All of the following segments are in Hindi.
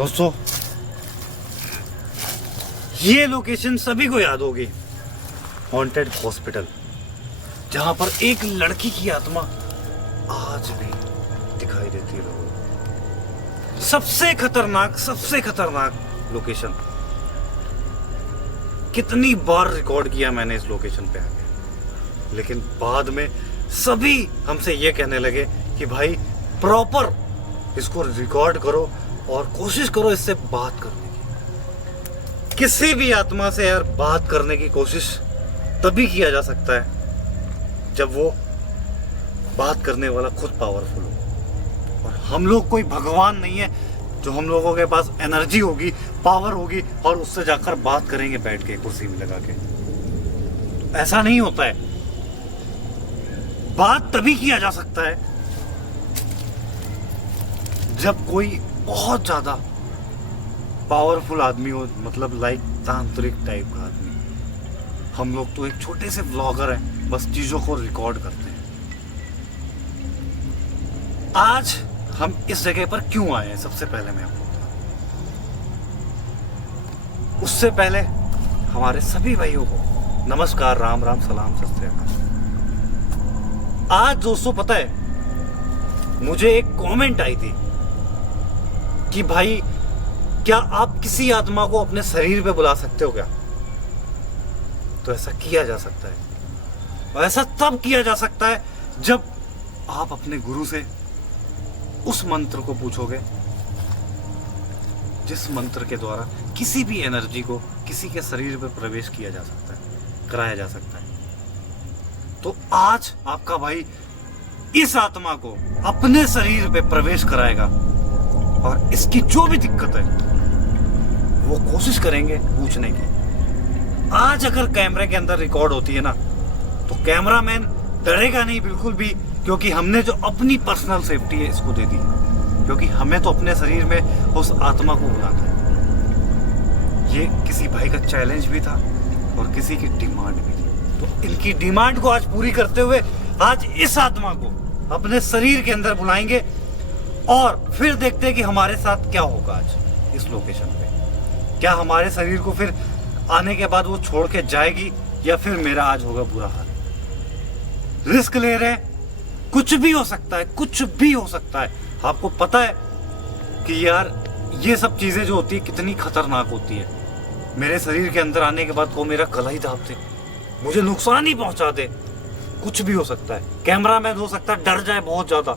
दोस्तों, ये लोकेशन सभी को याद होगी, हॉन्टेड हॉस्पिटल, जहां पर एक लड़की की आत्मा आज भी दिखाई देती है लोगों को। सबसे खतरनाक लोकेशन। कितनी बार रिकॉर्ड किया मैंने इस लोकेशन पे आके, लेकिन बाद में सभी हमसे ये कहने लगे कि भाई प्रॉपर इसको रिकॉर्ड करो और कोशिश करो इससे बात करने की। किसी भी आत्मा से यार बात करने की कोशिश तभी किया जा सकता है जब वो बात करने वाला खुद पावरफुल हो। और हम लोग कोई भगवान नहीं है जो हम लोगों के पास एनर्जी होगी, पावर होगी और उससे जाकर बात करेंगे बैठ के कुर्सी में लगा के। तो ऐसा नहीं होता है। बात तभी किया जा सकता है जब कोई बहुत ज्यादा पावरफुल आदमी हो, मतलब लाइक तांत्रिक टाइप का आदमी। हम लोग तो एक छोटे से व्लॉगर हैं, बस चीजों को रिकॉर्ड करते हैं। आज हम इस जगह पर क्यों आए हैं, सबसे पहले मैं आपको बताऊं। उससे पहले हमारे सभी भाइयों को नमस्कार, राम राम, सलाम, सत श्री अकाल। आज दोस्तों पता है, मुझे एक कमेंट आई थी कि भाई क्या आप किसी आत्मा को अपने शरीर पे बुला सकते हो क्या? तो ऐसा किया जा सकता है, और ऐसा तब किया जा सकता है जब आप अपने गुरु से उस मंत्र को पूछोगे जिस मंत्र के द्वारा किसी भी एनर्जी को किसी के शरीर में प्रवेश किया जा सकता है, कराया जा सकता है। तो आज आपका भाई इस आत्मा को अपने शरीर पे प्रवेश कराएगा, और इसकी जो भी दिक्कत है वो कोशिश करेंगे पूछने की। आज अगर कैमरे के अंदर रिकॉर्ड होती है ना, तो कैमरामैन डरेगा नहीं बिल्कुल भी, क्योंकि हमने जो अपनी पर्सनल सेफ्टी है इसको दे दी, क्योंकि हमें तो अपने शरीर में उस आत्मा को बुलाना है। ये किसी भाई का चैलेंज भी था और किसी की डिमांड भी थी। तो इनकी डिमांड को आज पूरी करते हुए आज इस आत्मा को अपने शरीर के अंदर बुलाएंगे, और फिर देखते हैं कि हमारे साथ क्या होगा आज इस लोकेशन पे। क्या हमारे शरीर को फिर आने के बाद वो छोड़ के जाएगी, या फिर मेरा आज होगा बुरा हाल। रिस्क ले रहे हैं, कुछ भी हो सकता है, कुछ भी हो सकता है। आपको पता है कि यार ये सब चीजें जो होती है कितनी खतरनाक होती है। मेरे शरीर के अंदर आने के बाद वो मेरा गला ही दाब दे, मुझे नुकसान ही पहुंचा दे, कुछ भी हो सकता है। कैमरामैन हो सकता है डर जाए बहुत ज्यादा।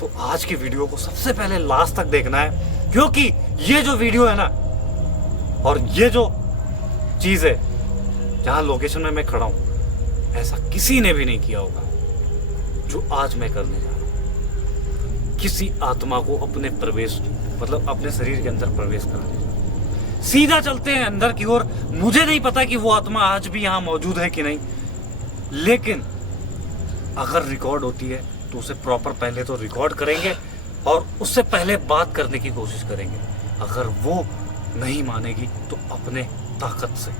तो आज की वीडियो को सबसे पहले लास्ट तक देखना है, क्योंकि ये जो वीडियो है ना, और ये जो चीज है जहां लोकेशन में मैं खड़ा हूं, ऐसा किसी ने भी नहीं किया होगा जो आज मैं करने जा रहा हूं। किसी आत्मा को अपने प्रवेश, मतलब अपने शरीर के अंदर प्रवेश कराने जा रहा हूं। सीधा चलते हैं अंदर की ओर। मुझे नहीं पता कि वो आत्मा आज भी यहां मौजूद है कि नहीं, लेकिन अगर रिकॉर्ड होती है तो उसे प्रॉपर पहले तो रिकॉर्ड करेंगे और उससे पहले बात करने की कोशिश करेंगे। अगर वो नहीं मानेगी तो अपने ताकत से,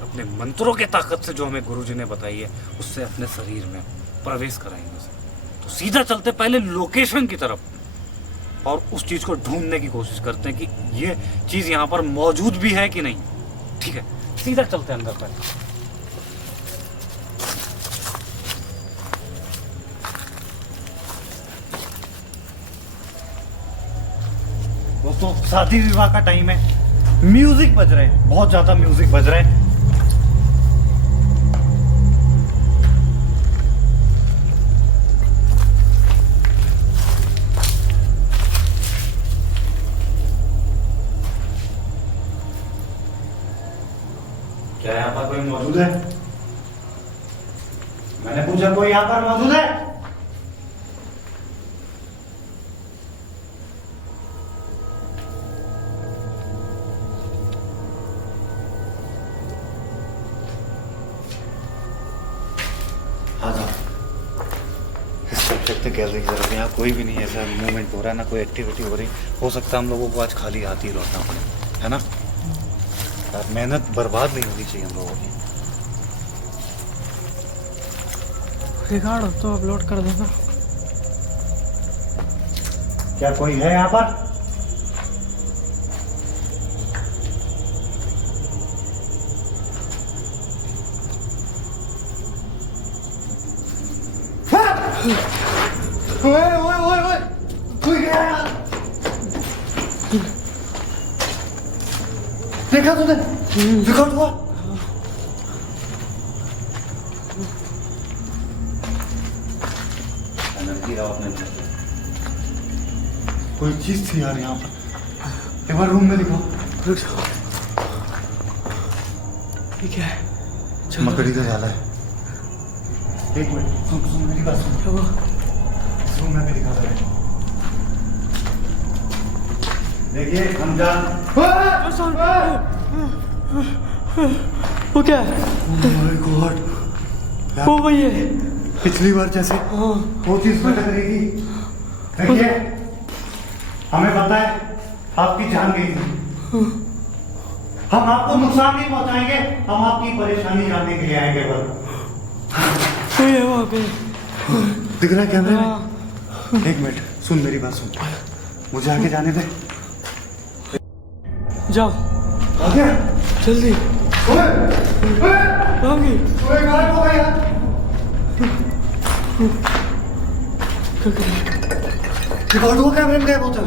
अपने मंत्रों के ताकत से जो हमें गुरुजी ने बताई है, उससे अपने शरीर में प्रवेश कराएंगे उसे। तो सीधा चलते पहले लोकेशन की तरफ, और उस चीज को ढूंढने की कोशिश करते हैं कि ये चीज यहाँ पर मौजूद भी है कि नहीं। ठीक है, सीधा चलते हैं अंदर पहले। दोस्तों, शादी विवाह का टाइम है, म्यूजिक बज रहे हैं, बहुत ज्यादा म्यूजिक बज रहे हैं। क्या यहाँ पर कोई मौजूद है? मैंने पूछा, कोई यहाँ पर मौजूद है? गैलरी की तरफ यहाँ कोई भी नहीं है, ऐसा मूवमेंट हो रहा है ना, कोई एक्टिविटी हो रही। हो सकता है हम लोगों को आज खाली हाथ ही लौटना पड़े, है ना यार। मेहनत बर्बाद नहीं होनी चाहिए हम लोगों की। रिकॉर्ड तो अपलोड कर देना। क्या कोई है यहाँ पर? ओए ओए ओए ओए कोई गया यार। देखा तूने? रिकॉर्ड हुआ? एनर्जी आओ अपने अंदर। कोई चीज थी यार यहाँ पर। एक बार रूम में दिखाओ। रुक जाओ। ये क्या है? चलो। मकड़ी का जाला है। एक मिनट सुन सुन मेरी बात सुन। क्या हुआ? इस रूम में भी दिखा रहा है। देखिए हम जा। वो क्या है? Oh my God! वो वही है। पिछली बार जैसे हाँ। वो चीज भटक रही थी। देखिए हमें पता है आपकी जान गई थी। हम आपको नुकसान नहीं पहुंचाएंगे, हम आपकी परेशानी जानने के लिए आएंगे बस। वही है वहाँ पे। दिख रहा है कैमरे में? हाँ। एक मिनट सुन मेरी बात सुन। मुझे आगे जाने दे। जाओ आगे जल्दी। ओए ओए भागी। ओए गायब हो गया। क्या करें? रिकॉर्ड हुआ कैमरे में गायब होता है।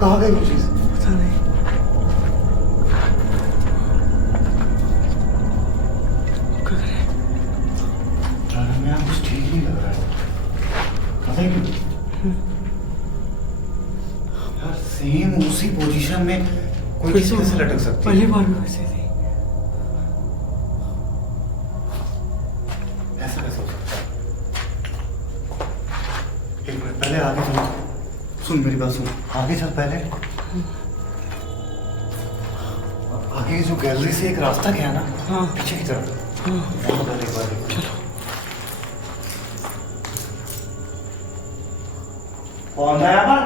कहाँ गई वो चीज? पता नहीं। क्या करें? यार हमें यहाँ कुछ ठीक नहीं लग रहा है। पता है क्यों? यार सेम उसी पोजीशन में कोई चीज कैसे लटक सकती है? पहली बार भी वैसे थी। ऐसा कैसे हो सकता है? एक मिनट पहले आगे चलो। सुन मेरी बात सुन। आगे चल पहले। आगे की जो गैलरी से एक रास्ता गया ना, हाँ। पीछे की तरफ। हाँ। वहाँ पहले एक बार देखो। चलो। कौन था यहाँ पर?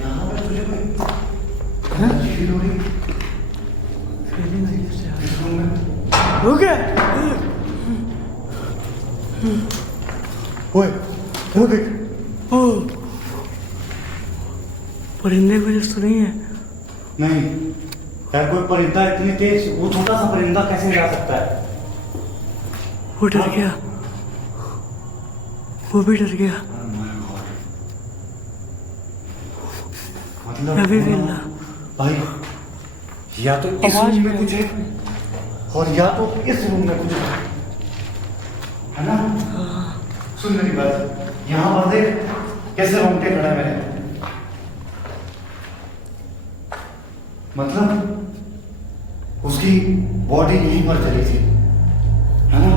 यहाँ पर तुझे कोई फील हो रही है? फीलिंग अजीब से आ रही इस रूम में? है। रुक गया। ओए वो देख। ओ परिंदे को जैसे तो नहीं है। नहीं यार कोई परिंदा इतनी तेज, वो छोटा सा परिंदा कैसे जा सकता है? वो डर गया। वो भी डर गया। मतलब अभी भी ना। भाई या तो इस आवाज रूम में भी कुछ है और या तो इस रूम में कुछ है ना? सुन मेरी बात, यहाँ पर देख कैसे रोंगटे खड़ा है मेरे। मतलब उसकी बॉडी यहीं पर चली थी, है ना?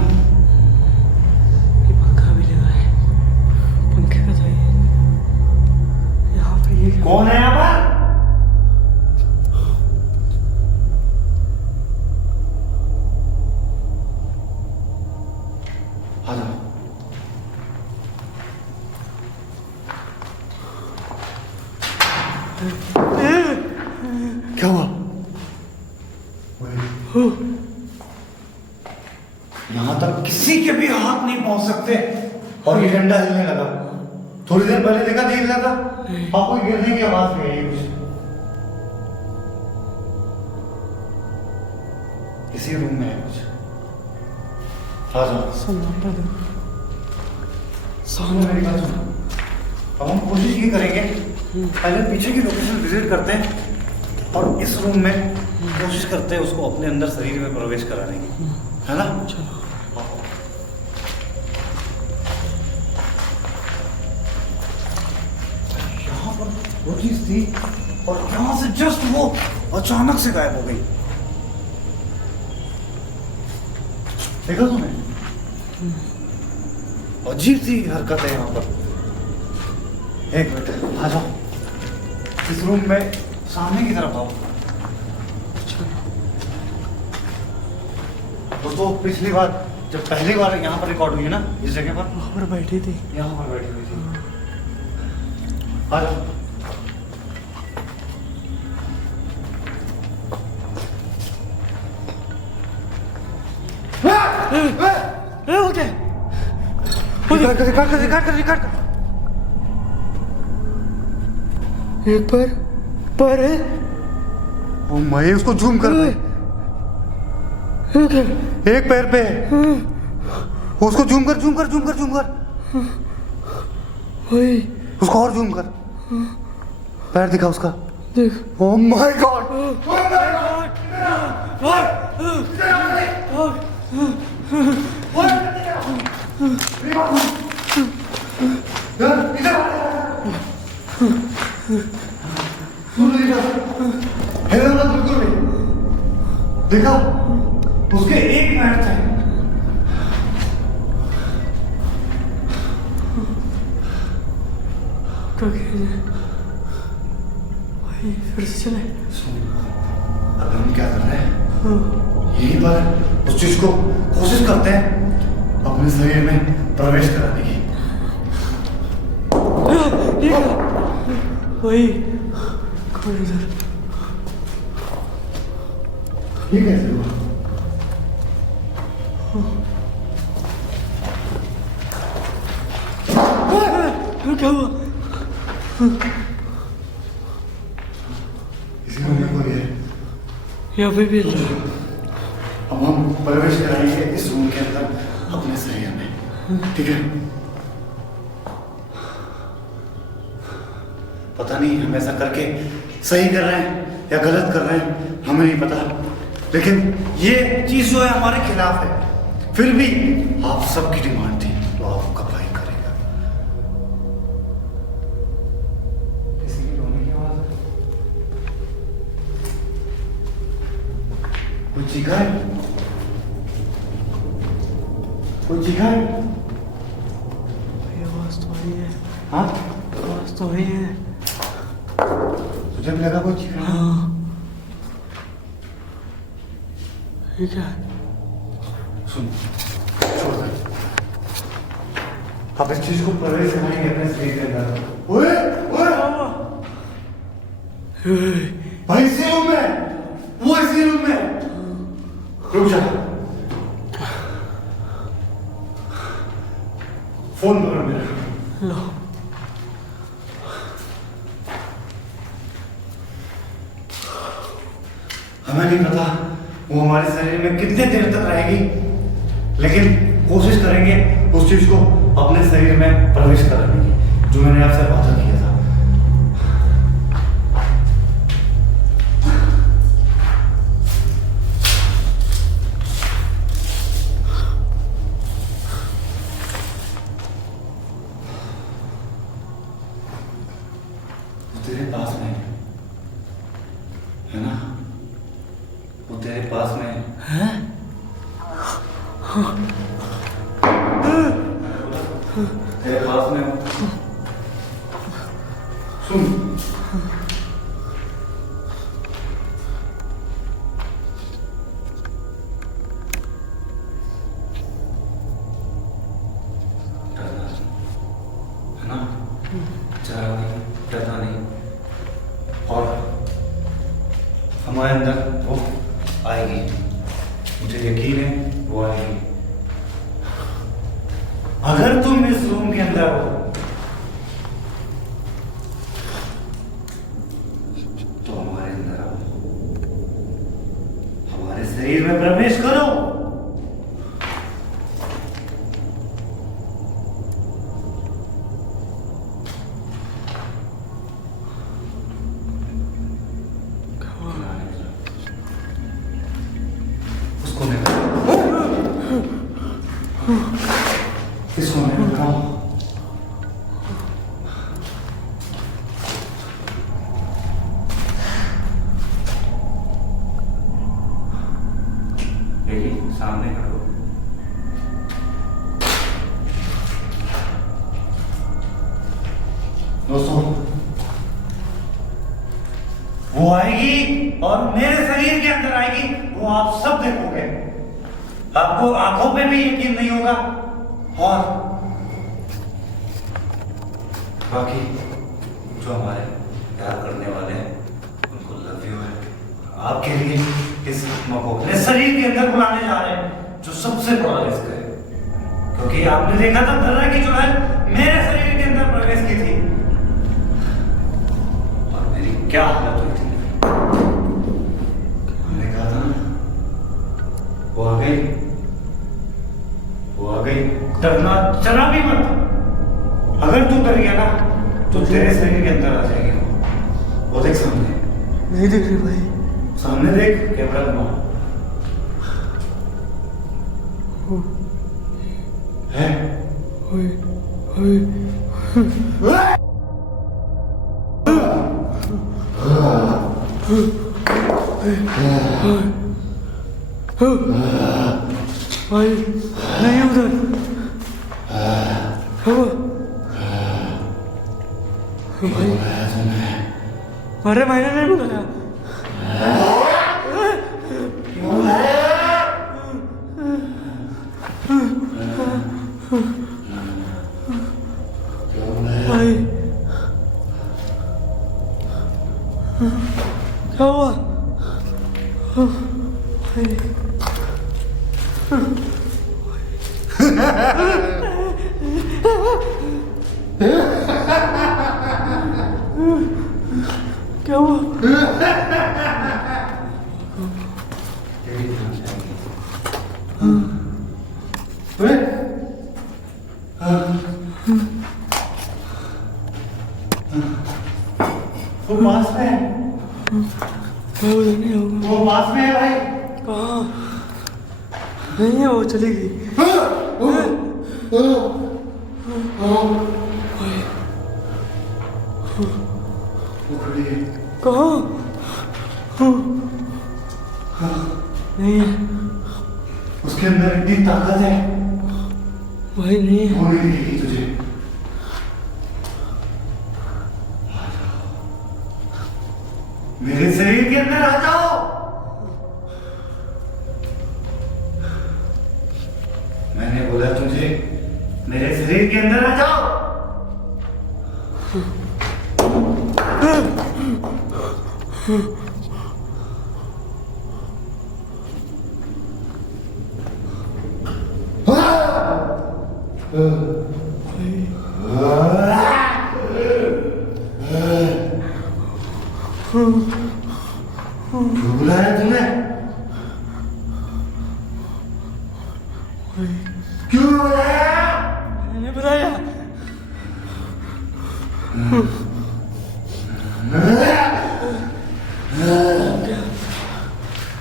ये पंखा भी लगा है। पंखे का था ये। यहाँ पर ये क्या? कौन है यहाँ पर? आ जाओ। क्या हुआ? यहाँ तक किसी के भी हाथ नहीं पहुंच सकते और ये डंडा हिलने लगा। थोड़ी देर पहले देखा देख रहा था और कोई गिरने की आवाज भी आई कुछ। इसी रूम में है कुछ। आ जाओ। सन्नाटा दो। सुनो मेरी बात सुनो। अब हम कोशिश ये करेंगे, पहले पीछे की लोकेशन विजिट करते हैं और इस रूम में कोशिश करते हैं उसको अपने अंदर शरीर में प्रवेश कराने की, है ना? चलो। यहाँ पर वो चीज थी और यहाँ से जस्ट वो अचानक से गायब हो गई। देखा तूने? अजीब सी हरकत है यहाँ पर। एक मिनट आ जाओ, इस रूम में सामने की तरफ आओ। दोस्तों पिछली बार जब पहली बार यहाँ पर रिकॉर्ड हुई है ना, इस जगह पर वहाँ पर बैठी थी। यहाँ पर बैठी हुई थी। आ जाओ। वो क्या? रिकॉर्ड कर। एक पर है। ओ मैं उसको जूम कर रहा है। एक पैर पे है। उसको जूम कर। वही उसको और जूम कर। पैर दिखा उसका। देख। Oh my God. देखा उसके एक पैर थे। भाई फिर से चले। अब हम क्या कर रहे हैं? यहीं पर उस चीज को कोशिश करते हैं अपने शरीर में प्रवेश कराने की। वही कौन इधर? ये कैसे हुआ? क्या हुआ? इसी रूम में कोई है। यहाँ पे भी अब हम प्रवेश कराएंगे इस रूम के अंदर अपने शरीर में, ठीक है? पता नहीं हम ऐसा करके सही कर रहे हैं या गलत कर रहे हैं, हमें नहीं पता, लेकिन ये चीज जो है हमारे खिलाफ है। फिर भी आप सबकी डिमांड थी तो आपका भाई करेगा। किसी की रोने की आवाज है? कोई चीखा है? कोई चीखा है? आवाज तो आई है। हाँ, आवाज तो आई है। तुझे भी लगा कोई चीखा? हाँ। ये क्या है? सुन, छोड़ दे। आप इस चीज को प्रवेश कराएंगे अपने शरीर के अंदर। ओए, ओए, भाई इसी रूम में, वो इसी रूम में। रुक जा। फोन करो मेरा। लो। हमें नहीं पता वो हमारे शरीर में कितने देर तक रहेगी, लेकिन कोशिश करेंगे उस चीज को अपने शरीर में प्रवेश कराने की, जो मैंने आपसे वादा किया था। वो तेरे पास में है ना? वो तेरे पास में है? तेरे पास में हो। सुन, है ना? डरना नहीं। और हमारे अंदर वो आएगी, मुझे यकीन है वो आएगी। अगर तुम इस रूम के अंदर हो तो हमारे अंदर आओ, हमारे शरीर में प्रवेश करो। उसको इसको मैं बताऊं। यही सामने खड़ो। दोस्तों, वो आएगी और मेरे शरीर के अंदर आएगी, वो आप सब देखोगे। आपको आंखों पे भी यकीन नहीं होगा। और बाकी जो हमारे प्यार करने वाले हैं उनको लव यू है। आपके लिए इस आत्मा को अपने शरीर के अंदर बुलाने जा रहे हैं, जो सबसे बड़ा रिस्क है, क्योंकि आपने देखा था दर्रा की चुड़ैल मेरे शरीर के अंदर प्रवेश की थी और मेरी क्या हालत हुई थी। मैंने कहा था ना, वो आ गई, वो आ गई। डरना जरा भी मत, अगर तू डर गया ना तो तेरे शरीर के अंदर आ जाएगी वो देख सामने। नहीं देख रहे भाई, सामने देख, कैमरा घुमा। है ओए ओए भाई नहीं उधर भाई, अरे मैंने नहीं बुलाया। भाई क्या हुआ भाई? क्या हुआ? वो पास में है, मैं उधर नहीं आऊंगा। वो पास में है भाई। कहाँ? नहीं है, वो चली गई। भाई वो खड़ी है। कहाँ? नहीं है उसके अंदर इतनी ताकत है, भाई, नहीं है। वो नहीं दिखेगी तुझे। मेरे शरीर के अंदर आ जाओ। मैंने बोला तुझे, मेरे शरीर के अंदर आ जाओ। क्यों बुलाया तूने? क्यों बुलाया? मैंने बताया।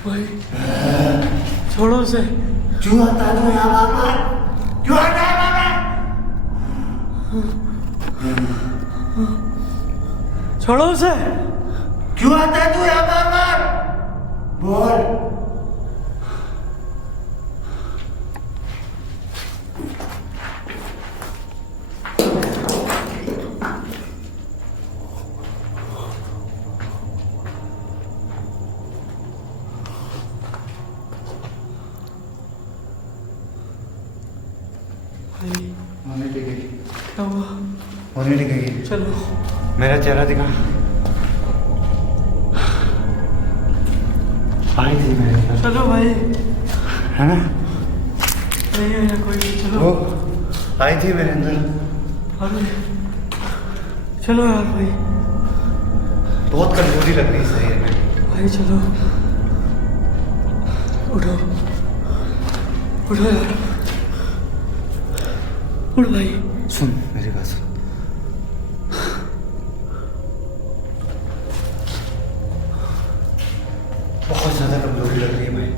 भाई छोड़ो उसे। क्यों आता है तू यहाँ बार-बार? क्यों आता है बार-बार? छोड़ो उसे। क्यों आता है तू यहाँ बार-बार? बोल। होने लगेगी। क्या हुआ? होने लगेगी। चलो मेरा चेहरा दिखा। आई थी मेरे साथ, चलो भाई। है ना? नहीं है कोई नहीं, चलो। वो आई थी मेरे अंदर। अरे चलो यार भाई। बहुत कमजोरी लग रही है शरीर में। भाई चलो, उठो उठो यार, उठ भाई। सुन मेरी बात सुन। बहुत ज्यादा कमजोरी लग रही है भाई।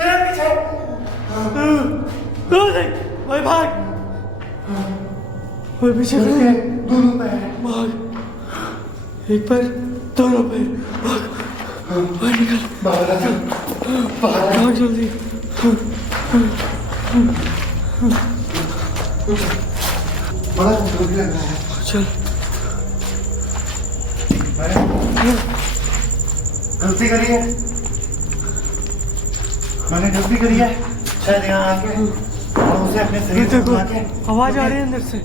तेरे पीछे। भाई भाग, भाई पीछे दोनों पैर। भाग, एक पैर दोनों पैर, भाग भाई, निकल बाहर आ जा। भाग जल्दी। बड़ा कमजोरी लग रहा है। चल गलती करी है, मैंने गलती करी है शायद यहाँ आके और उसे अपने शरीर को देखो बुला के। आवाज आ रही है अंदर से।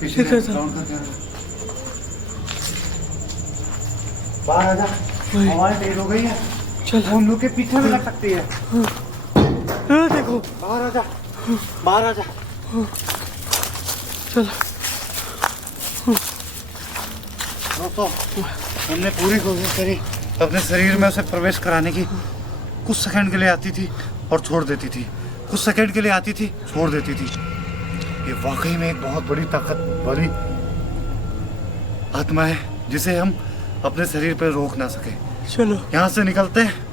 पीछे देखा था। राउंड करके आ। बाहर आजा, वही। हवाएं तेज हो गई है, चल हम लोग के पीछे भी लग सकती है। देखो बाहर आजा, बाहर आजा। चल दोस्तों, हमने पूरी कोशिश करी अपने शरीर में उसे प्रवेश कराने की। कुछ सेकंड के लिए आती थी और छोड़ देती थी, कुछ सेकंड के लिए आती थी, छोड़ देती थी। ये वाकई में एक बहुत बड़ी ताकत वाली आत्मा है जिसे हम अपने शरीर पर रोक ना सके। चलो यहाँ से निकलते हैं